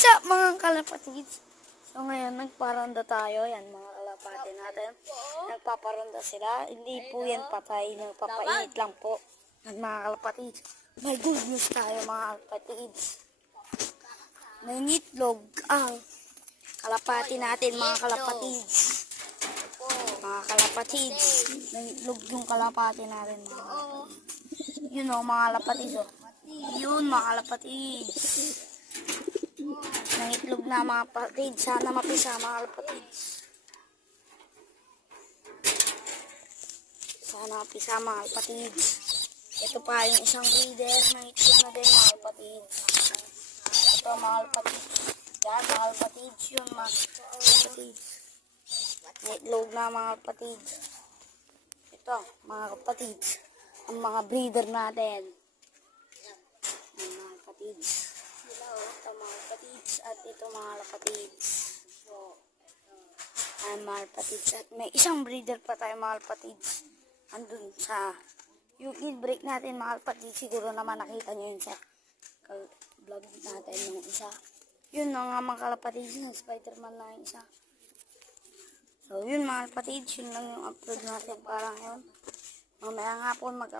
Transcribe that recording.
What's up mga kalapatids? So ngayon nagparonda tayo. Yan mga kalapati natin. Nagpaparonda sila. Hindi po yan patay. Nagpapainit lang po. Yan mga kalapatids. May good news tayo mga kalapatids. May ngitlog ang kalapati natin mga kalapatids. Mga kalapatids. May ngitlog yung kalapati natin mga kalapatids. Yun o mga kalapatids o. Yun mga kalapatids. Nangitlog na mga kapatid. Sana mapisa mga kapatid. Sana mapisa mga kapatid. Ito pa yung isang breeder. Nangitlog na din mga kapatid. Ito mga kapatid. Yan mga kapatid. Yun mga kapatid. Nangitlog na mga kapatid. Ito mga kapatid. Ang mga breeder natin. Yan mga kapatid. Ito mga kapatids at ito mga kapatids. Ayan mga kapatids. At may isang breeder pa tayo mga kapatids. Andun sa yung break natin mga kapatids. Siguro naman nakita nyo yun sa vlog natin yung isa. Yun na nga mga kapatids. Yung Spider-Man na yung isa. So yun mga kapatids. Yun lang yung upload natin parang yun. Mamaya nga po mag-upload.